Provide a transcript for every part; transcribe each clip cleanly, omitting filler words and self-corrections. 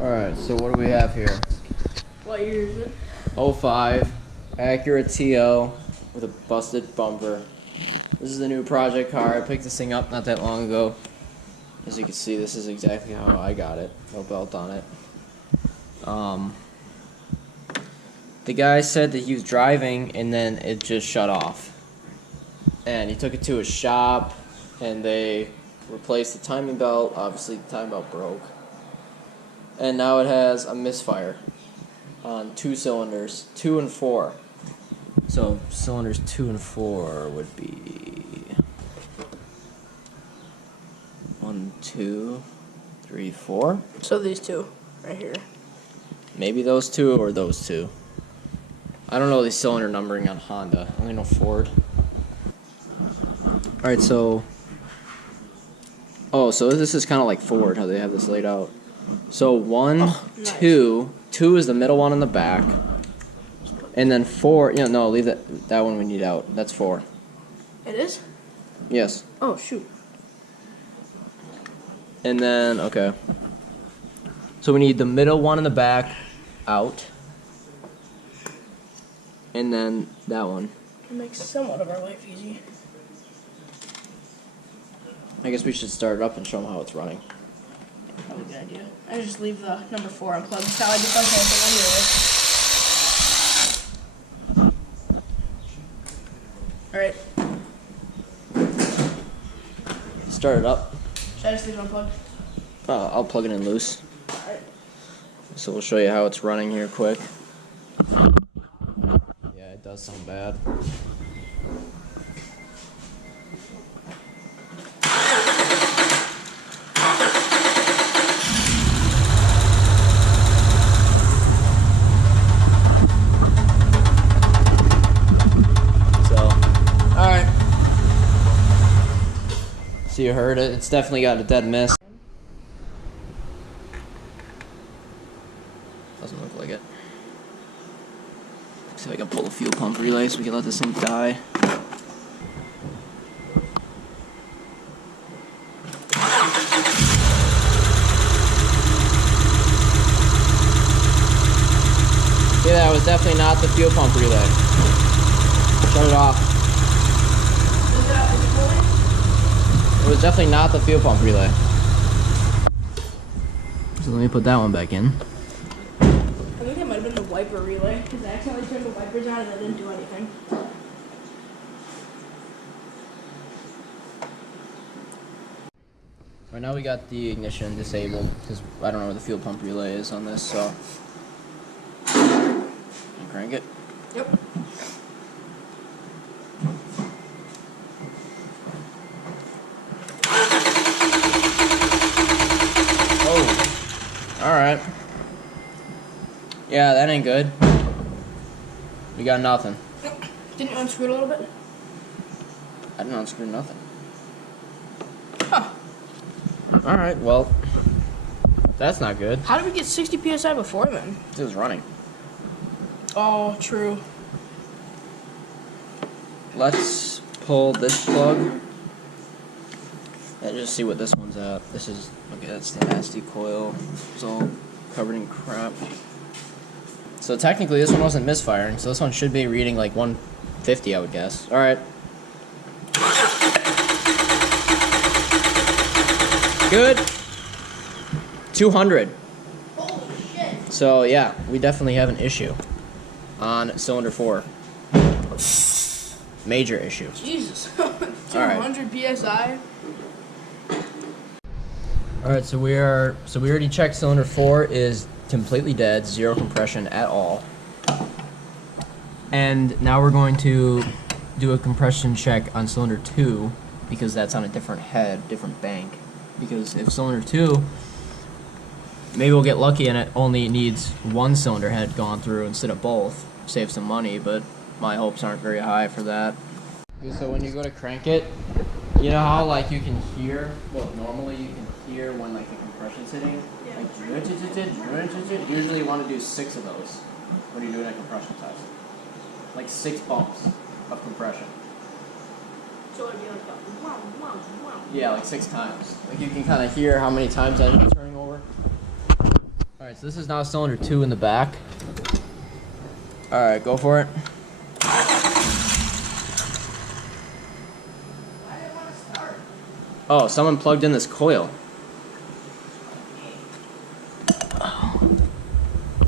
Alright, so what do we have here? What year is it? '05 Acura TL with a busted bumper. This is the new project car. I picked this thing up not that long ago. As you can see, this is exactly how I got it. No belt on it. The guy said that he was driving and then it just shut off. And he took it to his shop and they replaced the timing belt. Obviously the timing belt broke. And now it has a misfire on 2 cylinders, 2 and 4. So cylinders 2 and 4 would be 1, 2, 3, 4. So these two, right here. Maybe those two or those two. I don't know the cylinder numbering on Honda. I only know Ford. Alright, so... Oh, so this is kind of like Ford, how they have this laid out. So 1, nice. 2 is the middle one in the back. And then 4, no, leave that one we need out. That's 4. It is? Yes. Oh, shoot. And then, okay. So we need the middle one in the back out. And then that one. It makes somewhat of our life easy. I guess we should start it up and show them how it's running. Probably a good idea. I just leave the number 4 unplugged. That's how I do functioning anyway. Alright. Start it up. Should I just leave it unplugged? I'll plug it in loose. Alright. So we'll show you how it's running here quick. Yeah, it does sound bad. So you heard it. It's definitely got a dead miss. Doesn't look like it. See if I can pull the fuel pump relay so we can let this thing die. Yeah, that was definitely not the fuel pump relay. Shut it off. It was definitely not the fuel pump relay. So let me put that one back in. I think that might have been the wiper relay, because I accidentally turned the wipers on and it didn't do anything. Right now we got the ignition disabled, because I don't know where the fuel pump relay is on this, so... Crank it. Yep. Alright. Yeah, that ain't good. We got nothing. Didn't you unscrew it a little bit? I didn't unscrew nothing. Huh. Alright, well, that's not good. How did we get 60 PSI before then? It was running. Oh, true. Let's pull this plug and just see what this one's at. This is, okay, that's the nasty coil. It's all covered in crap. So technically this one wasn't misfiring, so this one should be reading like 150, I would guess. Alright. Good. 200. Holy shit. So yeah, we definitely have an issue on cylinder 4. Major issue. Jesus. 200 PSI. Alright, so we already checked cylinder 4 is completely dead, 0 compression at all. And now we're going to do a compression check on cylinder 2 because that's on a different head, different bank. Because if cylinder 2, maybe we'll get lucky and it only needs 1 cylinder head gone through instead of both. Save some money, but my hopes aren't very high for that. So when you go to crank it, you know how like you can hear, well normally you can hear when like the compression's hitting? Yeah. Like, usually you want to do 6 of those when you're doing a compression test. Like 6 bumps of compression. So it'd be like a wow, wow, wow. Yeah, like 6 times. Like you can kind of hear how many times that is turning over. Alright, Alright, so this is now cylinder 2 in the back. Alright, go for it. Why did it want to start? Oh, someone plugged in this coil.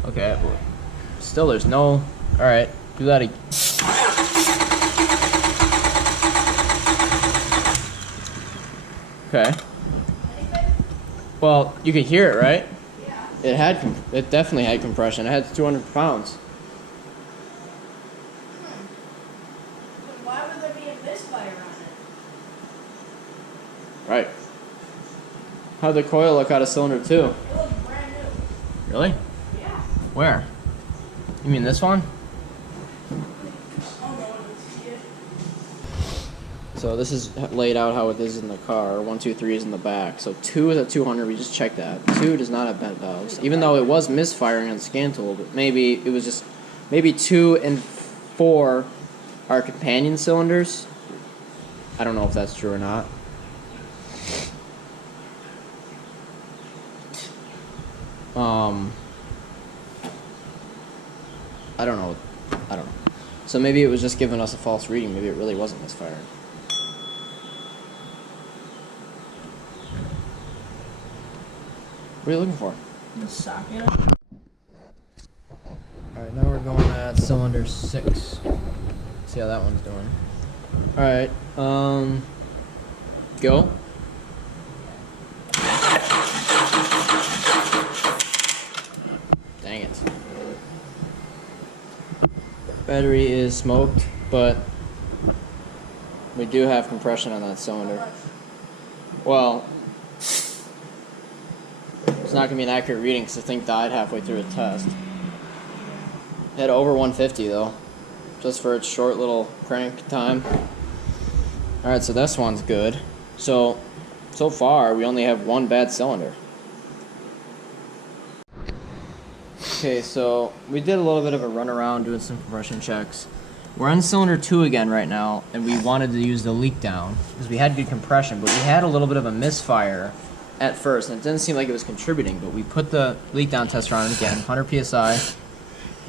Okay, still there's no... Alright, do that again. Okay. Well, you could hear it, right? Yeah. It definitely had compression. It had 200 pounds. Then why would there be a misfire on it? Right. How'd the coil look out of cylinder 2? It looks brand new. Really? Yeah. Where? You mean this one? Oh, no one would see it. So this is laid out how it is in the car. 1, 2, 3 is in the back. So 2 is at 200. We just checked that. 2 does not have bent valves, even though it was misfiring on the scan tool. But maybe it was just 2 and 4 are companion cylinders. I don't know if that's true or not. I don't know. So maybe it was just giving us a false reading. Maybe it really wasn't misfiring. What are you looking for? The socket. Alright, now we're going at cylinder 6. See how that one's doing. Alright, go. Dang it. Battery is smoked, but we do have compression on that cylinder. Well, it's not going to be an accurate reading because the thing died halfway through a test. It had over 150 though, just for its short little crank time. Alright, so this one's good. So far we only have one bad cylinder. Okay, so we did a little bit of a run around doing some compression checks. We're on cylinder 2 again right now, and we wanted to use the leak down because we had good compression, but we had a little bit of a misfire at first, and it didn't seem like it was contributing, but we put the leak down tester on it again, 100 psi.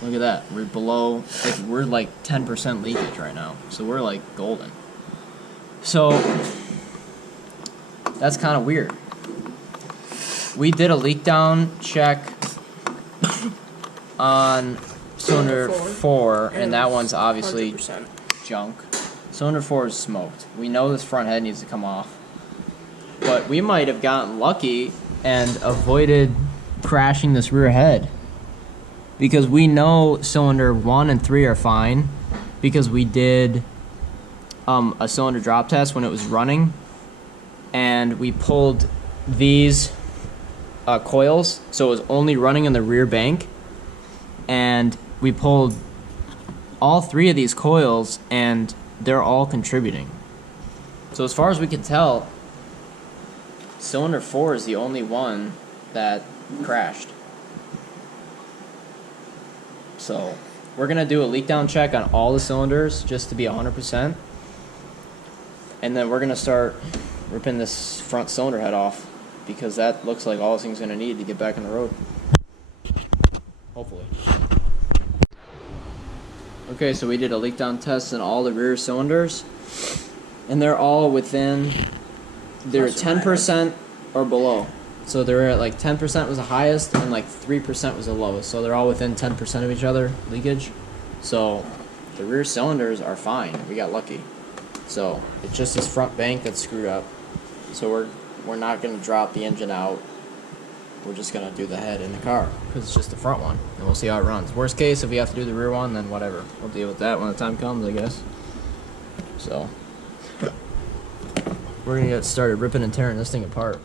Look at that, we're below, we're like 10% leakage right now, so we're like golden. So that's kind of weird. We did a leak down check on cylinder 4, and that one's obviously 100%. junk. Cylinder 4 is smoked. We know this front head needs to come off. But we might have gotten lucky and avoided crashing this rear head. Because we know cylinder 1 and 3 are fine. Because we did a cylinder drop test when it was running. And we pulled these coils, so it was only running in the rear bank. And we pulled all 3 of these coils, and they're all contributing. So as far as we can tell, cylinder 4 is the only one that crashed. So we're going to do a leak down check on all the cylinders just to be 100%. And then we're going to start ripping this front cylinder head off, because that looks like all this thing's going to need to get back on the road. Hopefully. Okay, so we did a leak down test in all the rear cylinders, and they're all within, they're 10% or below. So they're at like 10% was the highest and like 3% was the lowest. So they're all within 10% of each other leakage. So the rear cylinders are fine. We got lucky. So it's just this front bank that's screwed up. So we're not going to drop the engine out. We're just going to do the head in the car because it's just the front one, and we'll see how it runs. Worst case, if we have to do the rear one, then whatever. We'll deal with that when the time comes, I guess. So we're going to get started ripping and tearing this thing apart.